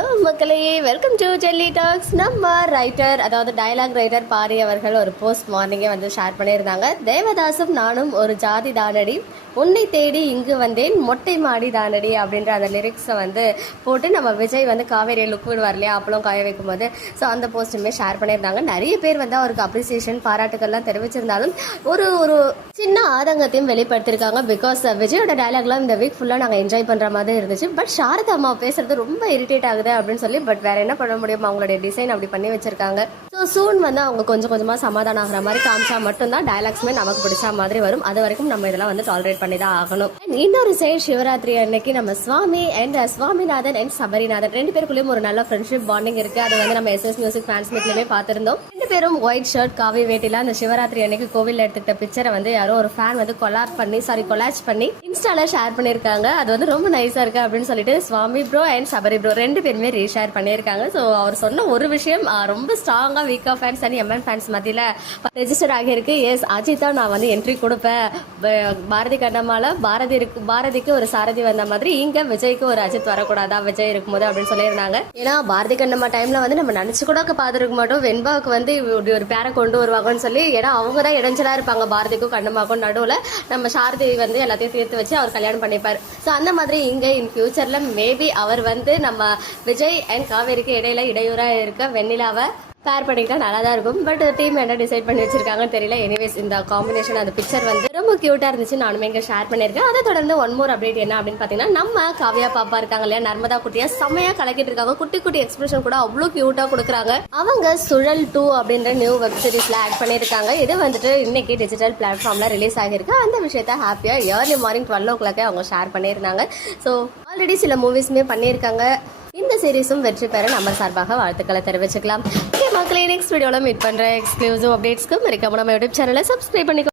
Hello மக்களே, welcome to jelly tax. நம்ம writer, அதாவது டயலாக் ரைட்டர் பாரி அவர்கள் ஒரு போஸ்ட் மார்னிங்கே வந்து ஷேர் பண்ணியிருந்தாங்க. தேவதாசும் நானும் ஒரு ஜாதி தானடி, உன்னை தேடி இங்கு வந்தேன், மொட்டை மாடி தானடி அப்படின்ற அந்த லிரிக்ஸை வந்து போட்டு நம்ம விஜய் வந்து காவேரியை லுக் விடுவார் இல்லையா, அப்பளம் காய வைக்கும் போது. ஸோ அந்த போஸ்ட்டுமே ஷேர் பண்ணியிருந்தாங்க. நிறைய பேர் வந்து அவருக்கு அப்ரிசியேஷன் பாராட்டுகள்லாம் தெரிவிச்சிருந்தாலும் ஒரு ஒரு சின்ன ஆதங்கத்தையும் வெளிப்படுத்தியிருக்காங்க. பிகாஸ் விஜயோட டயலாக்லாம் இந்த வீக் ஃபுல்லாக நாங்கள் என்ஜாய் பண்ணுற மாதிரி இருந்துச்சு. பட் சாரதா அம்மா பேசுறது ரொம்ப இரிட்டேட் ஆகுது அப்படின்னு சொல்லி, பட் வேற என்ன பண்ண முடியும், அவங்களுடைய டிசைன் அப்படி பண்ணி வச்சிருக்காங்க. ஸோ சூன் வந்து அவங்க கொஞ்சம் கொஞ்சமாக சமாதானம் ஆகிற மாதிரி காமிச்சா மட்டும்தான் டயலாக்ஸ்மே நமக்கு பிடிச்ச மாதிரி வரும். அது வரைக்கும் நம்ம இதெல்லாம் வந்து டாலரேட் பண்ணி தான் ஆகணும். இன்னொரு சைடு சிவராத்திரி அன்னைக்கு நம்ம சுவாமி அண்ட் சுவாமிநாதன் அண்ட் சபரிநாதன் ரெண்டு பேருக்குள்ளேயும் ஒரு நல்ல ஃப்ரெண்ட்ஷிப் பாண்டிங் இருக்கு. அது வந்து நம்ம எஸ்எஸ் மியூசிக் ஃபேன்ஸ் மீட்லயுமே பார்த்திருந்தோம். ரெண்டு பேரும் ஒயிட் ஷர்ட் காவி வேட்டில அந்த சிவராத்திரி அன்னைக்கு கோவில்ல எடுத்துக்கிட்ட பிக்சரை வந்து யாரோ ஒரு ஃபேன் வந்து கொலாச் பண்ணி இன்ஸ்டால ஷேர் பண்ணிருக்காங்க. அது வந்து ரொம்ப நைஸா இருக்கு அப்படின்னு சொல்லிட்டு சுவாமி ப்ரோ அண்ட் சபரி ப்ரோ ரெண்டு பேருமே ரீஷேர் பண்ணியிருக்காங்க. ஸோ அவர் சொன்ன ஒரு விஷயம் ரொம்ப ஸ்ட்ராங்கா வீக்கா ஃபேன்ஸ் அண்ட் எம்என் ஃபேன்ஸ் மத்தியில ரெஜிஸ்டர் ஆகியிருக்கு. எஸ், அஜித்தா நான் வந்து என்ட்ரி கொடுப்பேன், பாரதி கண்ணம்மால பாரதிக்கு ஒரு சாரதி வந்த மாதிரி இங்க விஜய்க்கு ஒரு அஜித் வரக்கூடாதா விஜய் இருக்கும்போது அப்படின்னு சொல்லியிருந்தாங்க. ஏன்னா பாரதி கண்ணம்மா டைம்ல வந்து நம்ம நினைச்சு கூட பார்த்துருக்க மாட்டோம் வெண்பாவுக்கு வந்து இப்படி ஒரு பேரை கொண்டு வருவாங்கன்னு சொல்லி. ஏன்னா அவங்க தான் இடைஞ்சலா இருப்பாங்க பாரதிக்கும் கண்ணம்மாக்கும் நடுவில். நம்ம சாரதி வந்து எல்லாத்தையும் தீர்த்து வச்சு அவர் கல்யாணம் பண்ணிப்பார். ஸோ அந்த மாதிரி இங்க இன் ஃபியூச்சர்ல மேபி அவர் வந்து நம்ம விஜய் அண்ட் காவேரிக்கு இடையில இடையூறா இருக்க வெண்ணிலாவை பேர் பண்ணிக்கிட்டா நல்லா தான் இருக்கும். பட் டீம் என்ன டிசைட் பண்ணி வச்சிருக்காங்கன்னு தெரியல. எனிவேஸ் இந்த காம்பினேஷன் அந்த பிக்சர் வந்து ரொம்ப கியூட்டா இருந்துச்சு. நானுமே இங்கே ஷேர் பண்ணியிருக்கேன். அதை தொடர்ந்து ஒன் மோர் அப்டேட் என்ன அப்படின்னு பார்த்தீங்கன்னா, நம்ம காவியா பாப்பா இருக்காங்க இல்லையா, நர்மதா குட்டியா செம்மையா கலக்கிட்டு இருக்காங்க. குட்டி குட்டி எக்ஸ்பிரஷன் கூட அவ்வளோ கியூட்டா கொடுக்குறாங்க. அவங்க சுழல் 2 அப்படின்ற நியூ வெப் சீரிஸ்ல ஆட் பண்ணியிருக்காங்க. இது வந்துட்டு இன்னைக்கு டிஜிட்டல் பிளாட்ஃபார்ம்ல ரிலீஸ் ஆகிருக்கு. அந்த விஷயத்த ஹாப்பியா ஏர்லி மார்னிங் 12 o'clock அவங்க ஷேர் பண்ணியிருந்தாங்க. ஸோ ஆல்ரெடி சில மூவிஸுமே பண்ணியிருக்காங்க. இந்த சீரீஸும் வெற்றி பெற நம்ம சார்பாக வாழ்த்துக்களை தெரிவிச்சுக்கலாம். ஓகே மக்களே, நெக்ஸ்ட் வீடியோவில் மீட் பண்ணுற எக்ஸ்க்ளூசிவ் அப்டேட்ஸ்க்கு மறக்காம நம்ம யூடியூப் சேனலை சப்ஸ்கிரைப் பண்ணிக்கோ.